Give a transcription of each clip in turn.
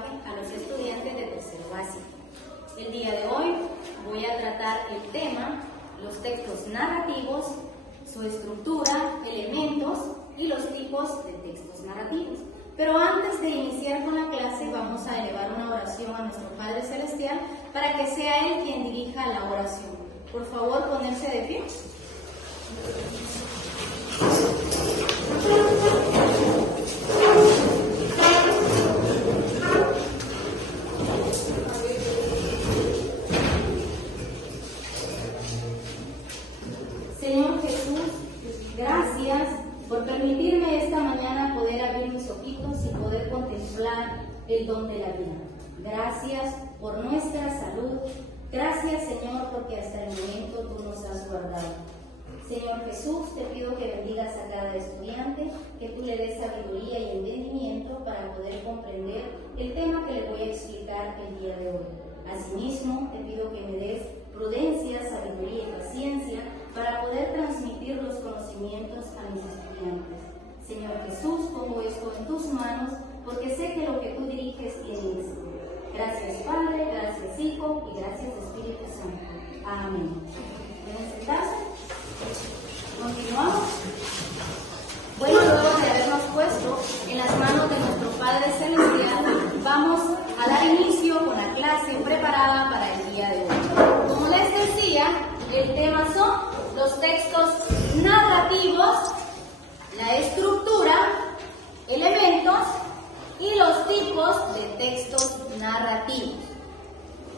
lenguaje a los estudiantes de tercero básico. El día de hoy voy a tratar el tema, los textos narrativos, su estructura, elementos y los tipos de textos narrativos. Pero antes de iniciar con la clase vamos a elevar una oración a nuestro Padre Celestial para que sea Él quien dirija la oración. Por favor, ponerse de pie. Señor Jesús, gracias por permitirme esta mañana poder abrir mis ojitos y poder contemplar el don de la vida. Gracias por nuestra salud. Gracias, Señor, porque hasta el momento tú nos has guardado. Señor Jesús, te pido que bendigas a cada estudiante, que tú le des sabiduría y entendimiento para poder comprender el tema que le voy a explicar el día de hoy. Asimismo, te pido que me des prudencia, sabiduría y paciencia para poder transmitir los conocimientos a mis estudiantes. Señor Jesús, pongo esto en tus manos porque sé que lo que tú diriges tiene éxito. Gracias Padre, gracias Hijo y gracias Espíritu Santo. Amén. ¿Pueden sentarse? Continuamos. Bueno, luego de habernos puesto en las manos de nuestro Padre Celestial, vamos a dar inicio con la clase preparada para el día de hoy. Como les decía, el tema son los textos narrativos, la estructura, elementos y los tipos de textos narrativos.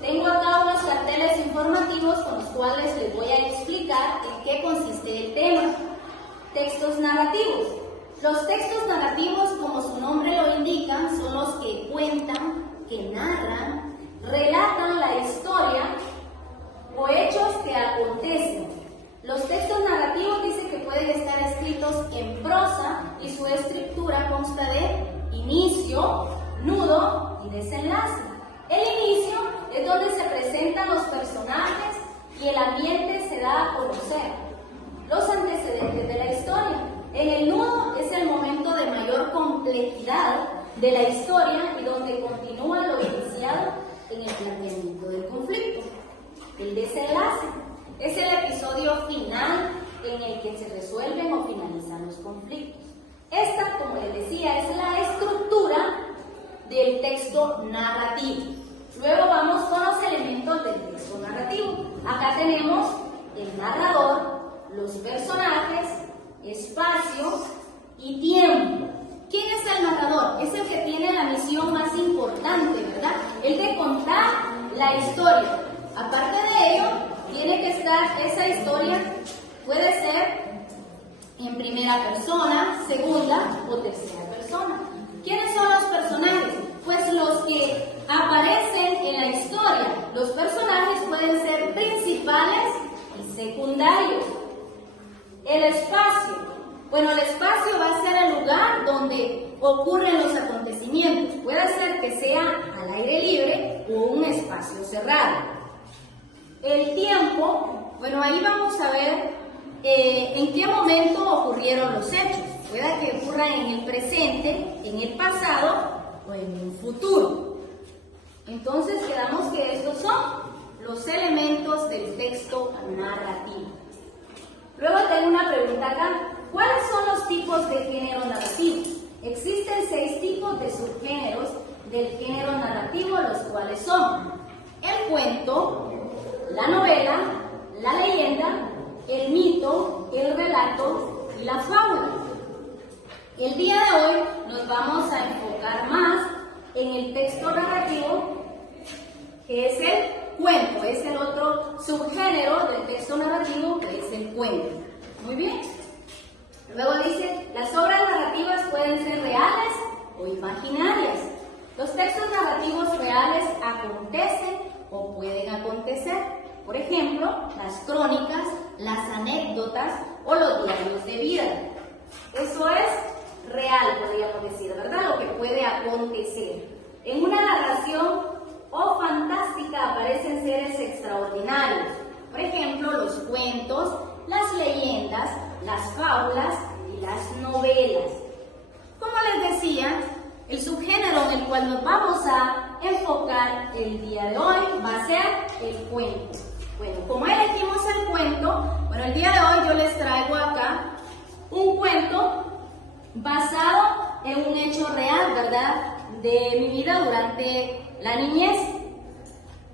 Tengo acá unos carteles informativos con los cuales les voy a explicar en qué consiste el tema. Textos narrativos. Los textos narrativos, como su nombre lo indica, son los que cuentan, que narran, relatan la historia o hechos que acontecen. Los textos narrativos dicen que pueden estar escritos en prosa y su estructura consta de inicio, nudo y desenlace. El inicio es donde se presentan los personajes y el ambiente se da a conocer, los antecedentes de la historia. En el nudo es el momento de mayor complejidad de la historia y donde continúa lo iniciado en el planteamiento del conflicto. El desenlace es el episodio final en el que se resuelven o finalizan los conflictos. Esta, como les decía, es la estructura del texto narrativo. Luego vamos con los elementos del texto narrativo. Acá tenemos el narrador, los personajes, espacio y tiempo. ¿Quién es el narrador? Es el que tiene la misión más importante, ¿verdad? El de contar la historia. Aparte de ello, tiene que estar esa historia, puede ser en primera persona, segunda o tercera persona. ¿Quiénes son los personajes? Pues los que aparecen en la historia. Los personajes pueden ser principales y secundarios. El espacio. Bueno, el espacio va a ser el lugar donde ocurren los acontecimientos. Puede ser que sea al aire libre o un espacio cerrado. El tiempo, bueno, ahí vamos a ver en qué momento ocurrieron los hechos. Puede que ocurran en el presente, en el pasado o en un futuro. Entonces quedamos que estos son los elementos del texto narrativo. Luego tengo una pregunta acá. ¿Cuáles son los tipos de género narrativo? Existen 6 tipos de subgéneros del género narrativo, los cuales son el cuento, la novela, la leyenda, el mito, el relato y la fábula. El día de hoy nos vamos a enfocar más en el texto narrativo, que es el cuento, es el otro subgénero del texto narrativo, que es el cuento. Muy bien. Luego dice, las obras narrativas pueden ser reales o imaginarias. Los textos narrativos reales acontecen o pueden acontecer. Por ejemplo, las crónicas, las anécdotas o los diarios de vida. Eso es real, podríamos decir, ¿verdad? Lo que puede acontecer. En una narración o fantástica aparecen seres extraordinarios. Por ejemplo, los cuentos, las leyendas, las fábulas y las novelas. Como les decía, el subgénero en el cual nos vamos a enfocar el día de hoy va a ser el cuento. Bueno, como elegimos el cuento, bueno, el día de hoy yo les traigo acá un cuento basado en un hecho real, ¿verdad? De mi vida durante la niñez.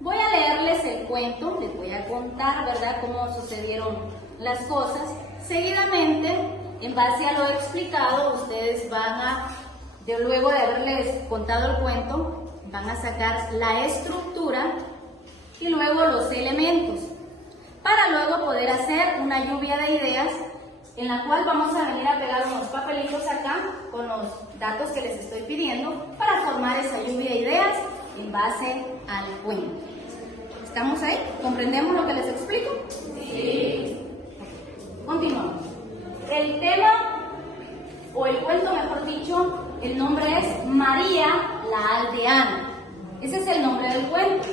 Voy a leerles el cuento, les voy a contar, ¿verdad?, cómo sucedieron las cosas. Seguidamente, en base a lo explicado, ustedes van a, luego de haberles contado el cuento, van a sacar la estructura y luego los elementos, para luego poder hacer una lluvia de ideas en la cual vamos a venir a pegar unos papelitos acá con los datos que les estoy pidiendo para formar esa lluvia de ideas en base al cuento. ¿Estamos ahí? ¿Comprendemos lo que les explico? Sí. Continuamos. El tema, o el cuento mejor dicho, el nombre es María la Aldeana. Ese es el nombre del cuento.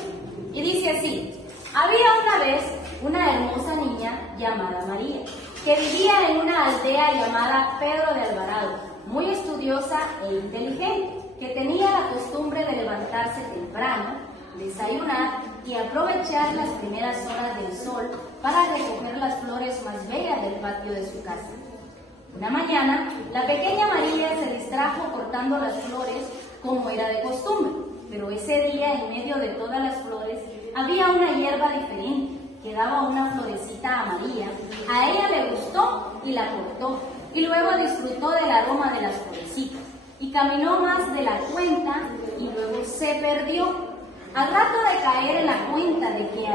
Y dice así: había una vez una hermosa niña llamada María, que vivía en una aldea llamada Pedro de Alvarado, muy estudiosa e inteligente, que tenía la costumbre de levantarse temprano, desayunar y aprovechar las primeras horas del sol para recoger las flores más bellas del patio de su casa. Una mañana, la pequeña María se distrajo cortando las flores como era de costumbre, pero ese día, en medio de todas las flores, había una hierba diferente que daba una florecita a María. A ella le gustó y la cortó, y luego disfrutó del aroma de las florecitas, y caminó más de la cuenta y luego se perdió. Al rato de caer en la cuenta de que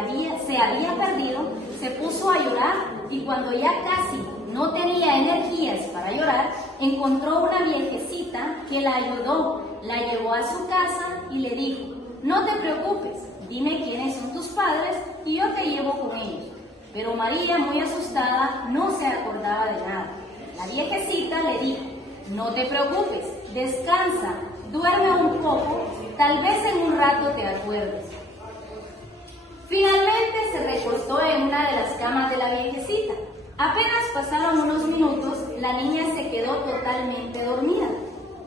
se había perdido, se puso a llorar, y cuando ya casi no tenía energías para llorar, encontró una viejecita que la ayudó, la llevó a su casa y le dijo: no te preocupes, dime quiénes son tus padres y yo te llevo con ellos. Pero María, muy asustada, no se acordaba de nada. La viejecita le dijo: no te preocupes, descansa, duerme un poco, tal vez en un rato te acuerdes. Finalmente se recostó en una de las camas de la viejecita. Apenas pasaron unos minutos, la niña se quedó totalmente dormida.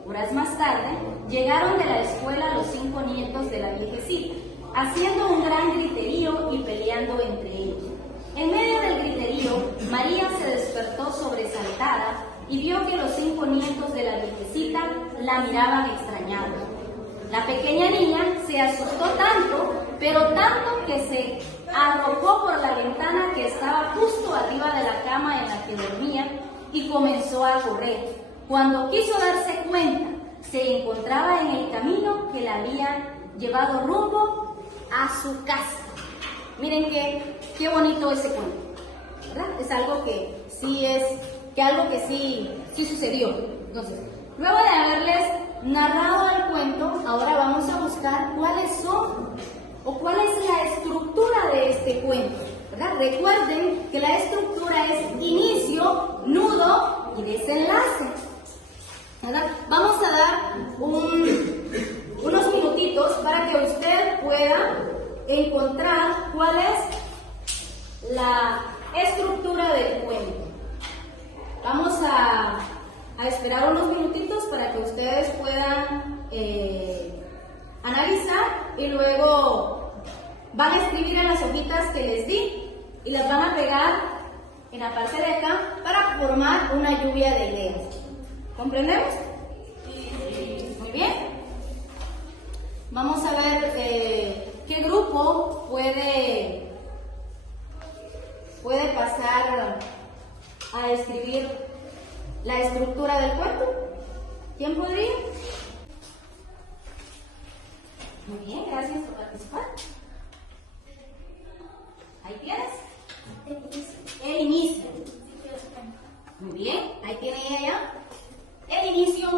Horas más tarde, llegaron de la escuela los 5 nietos de la viejecita, haciendo un gran griterío y peleando entre ellos. En medio del griterío, María se despertó sobresaltada y vio que los 5 nietos de la viejecita la miraban extrañados. La pequeña niña se asustó tanto, pero tanto, que se arrojó por la ventana que estaba justo arriba de la cama en la que dormía y comenzó a correr. Cuando quiso darse cuenta, se encontraba en el camino que la había llevado rumbo a su casa. Miren qué bonito ese cuento, ¿verdad? Es algo que sí sucedió. Entonces, luego de haberles narrado el cuento, ahora vamos a buscar cuáles son o cuál es la estructura de este cuento, ¿verdad? Recuerden que la estructura es inicio, nudo y desenlace, ¿verdad? Vamos a dar unos minutitos para que usted pueda encontrar cuál es la estructura del cuento. Vamos a esperar unos minutitos para que ustedes puedan analizar, y luego van a escribir en las hojitas que les di y las van a pegar en la parte de acá para formar una lluvia de ideas. ¿Comprendemos? Sí. Muy bien. Vamos a ver qué grupo puede pasar a escribir la estructura del cuento. ¿Quién podría? Muy bien, gracias por participar. Ahí tienes. El inicio. Muy bien, ahí tiene ella ya. El inicio,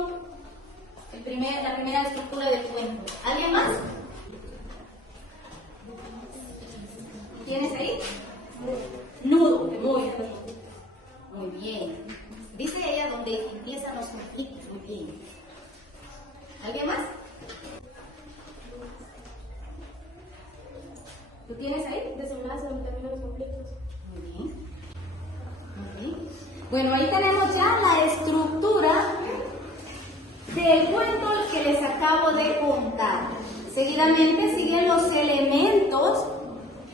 la primera estructura del cuento. ¿Alguien más? ¿Tienes ahí? Nudo. Muy bien. Dice ella donde empiezan los conflictos. Muy bien. ¿Alguien más? ¿Tú tienes ahí? Desenlace donde terminan los conflictos. Muy bien. Muy bien. Bueno, ahí tenemos ya la estructura de del cuento que les acabo de contar. Seguidamente siguen los elementos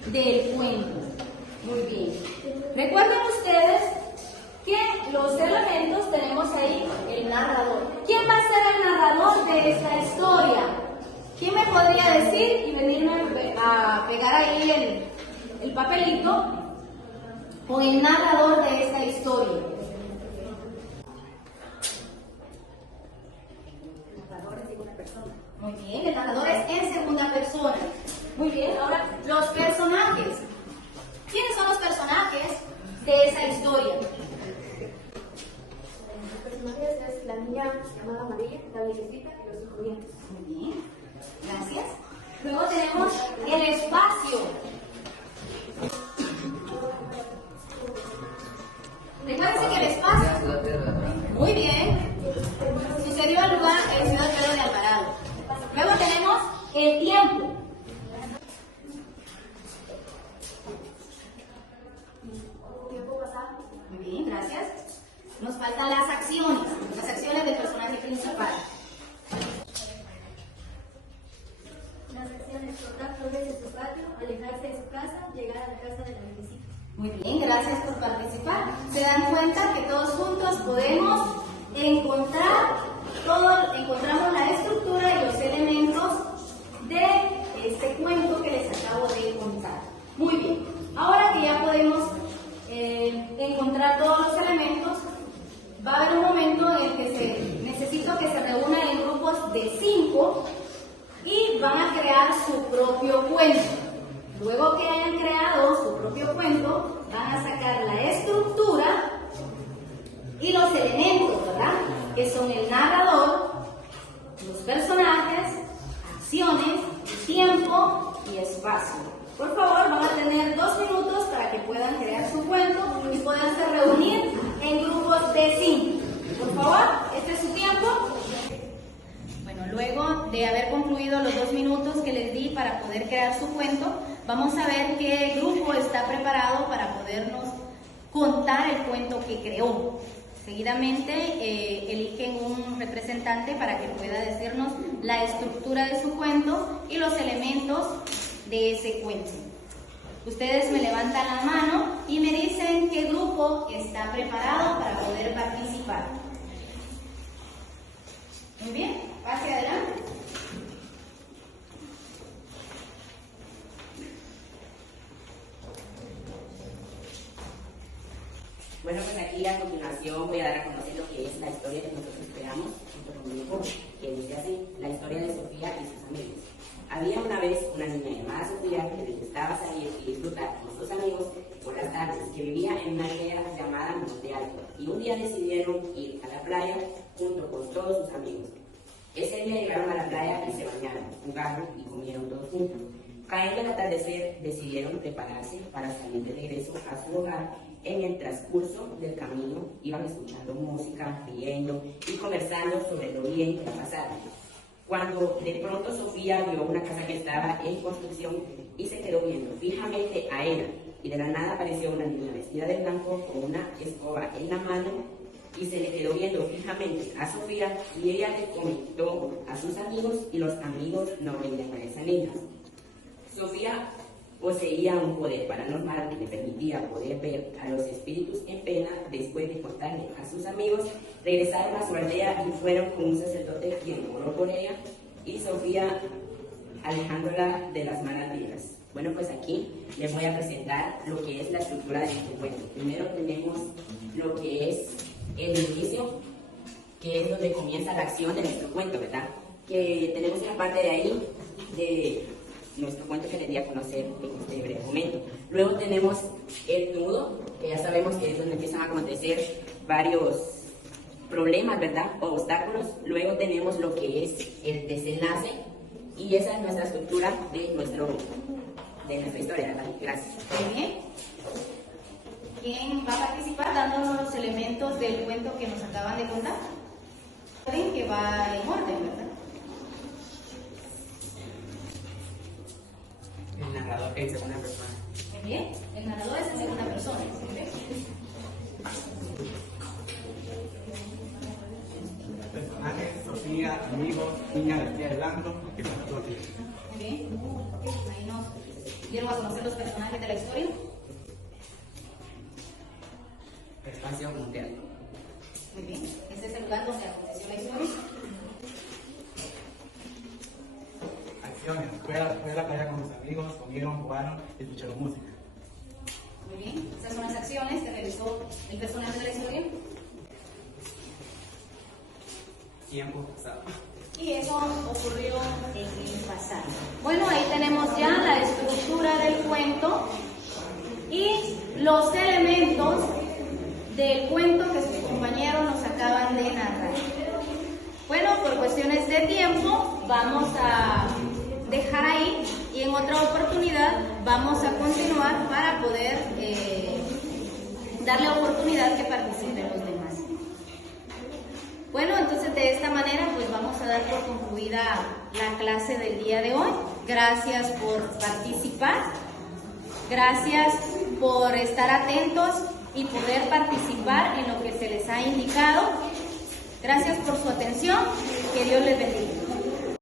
del cuento. Muy bien. Recuerden ustedes que los elementos tenemos ahí el narrador. ¿Quién va a ser el narrador de esta historia? ¿Quién me podría decir y venirme a pegar ahí el papelito con el narrador de esta historia? El narrador es segunda persona. Muy bien, el narrador es en segunda persona. Muy bien, ahora los personajes. ¿Quiénes son los personajes de esa historia? Los personajes es la niña llamada María, la viejecita y los hijos. Muy bien, gracias. Luego tenemos el espacio. Recuérdense que el espacio. Muy bien. Sucedió en lugar en Ciudad Pedro de Alvarado. Luego tenemos el tiempo. Tiempo pasado. Muy bien, gracias. Nos faltan las acciones del personaje principal. Las acciones: cortar flores en su patio, alejarse de su casa, llegar a la casa de la viejecita. Muy bien, gracias por participar. Se dan cuenta que todos juntos podemos encontramos la estructura y los elementos de este cuento que les acabo de contar. Muy bien, ahora que ya podemos encontrar todos los elementos, va a haber un momento en el que necesito que se reúnan en grupos de 5 y van a crear su propio cuento. Luego que hayan creado su propio cuento, van a sacar la estructura y los elementos, ¿verdad? Que son el narrador, los personajes, acciones, tiempo y espacio. Por favor, van a tener 2 minutos para que puedan crear su cuento y poderse reunir en grupos de 5. Por favor, este es su tiempo. Bueno, luego de haber concluido los 2 minutos que les di para poder crear su cuento, vamos a ver qué grupo está preparado para podernos contar el cuento que creó. Seguidamente eligen un representante para que pueda decirnos la estructura de su cuento y los elementos de ese cuento. Ustedes me levantan la mano y me dicen qué grupo está preparado para poder participar. Muy bien, hacia adelante. Bueno, pues aquí a continuación voy a dar a conocer lo que es la historia que nosotros creamos junto con mi grupo, que dice así: la historia de Sofía y sus amigos. Había una vez una niña llamada Sofía que le gustaba salir y disfrutar con sus amigos por las tardes, que vivía en una aldea llamada Monte Alto, y un día decidieron ir a la playa junto con todos sus amigos. Ese día llegaron a la playa y se bañaron, jugaron y comieron todos juntos. Cayendo el atardecer, decidieron prepararse para salir de regreso a su hogar. En el transcurso del camino iban escuchando música, riendo y conversando sobre lo bien que la pasaron. Cuando de pronto Sofía vio una casa que estaba en construcción y se quedó viendo fijamente a ella, y de la nada apareció una niña vestida de blanco con una escoba en la mano y se le quedó viendo fijamente a Sofía, y ella le comentó a sus amigos y los amigos no veían a esa niña. Sofía poseía un poder paranormal que le permitía poder ver a los espíritus en pena. Después de contarle a sus amigos, regresaron a su aldea y fueron con un sacerdote quien oró por ella y Sofía, alejándola de las malas vibras. Bueno, pues aquí les voy a presentar lo que es la estructura de este cuento. Primero tenemos lo que es el inicio, que es donde comienza la acción de nuestro cuento, ¿verdad? Que tenemos una parte de ahí de nuestro cuento que les di a conocer en este breve momento. Luego tenemos el nudo, que ya sabemos que es donde empiezan a acontecer varios problemas, ¿verdad? O obstáculos. Luego tenemos lo que es el desenlace, y esa es nuestra estructura de nuestra historia, ¿verdad? Gracias. Muy bien. ¿Quién va a participar dándonos los elementos del cuento que nos acaban de contar? Saben que va en orden, ¿verdad? El narrador en segunda persona. Muy bien. El narrador es en segunda persona. ¿Sí? Personajes: Sofía, niña vestida de blanco que pasó aquí. Muy bien. Ahí nos dieron a conocer los personajes de la historia. Espacio mundial. Muy bien. Este es el lugar donde aconteció la historia. Acciones. Fue a la playa con sus amigos, comieron, jugaron y escucharon música. Muy bien. Esas son las acciones que realizó el personaje de la historia. Tiempo pasado. Y eso ocurrió en el pasado. Bueno, ahí tenemos ya la estructura del cuento y los elementos del cuento que sus compañeros nos acaban de narrar. Bueno, por cuestiones de tiempo vamos a dejar ahí y en otra oportunidad vamos a continuar para poder darle oportunidad que participen los demás. Bueno, entonces de esta manera pues vamos a dar por concluida la clase del día de hoy. Gracias por participar, gracias por estar atentos y poder participar en lo que se les ha indicado. Gracias por su atención, que Dios les bendiga.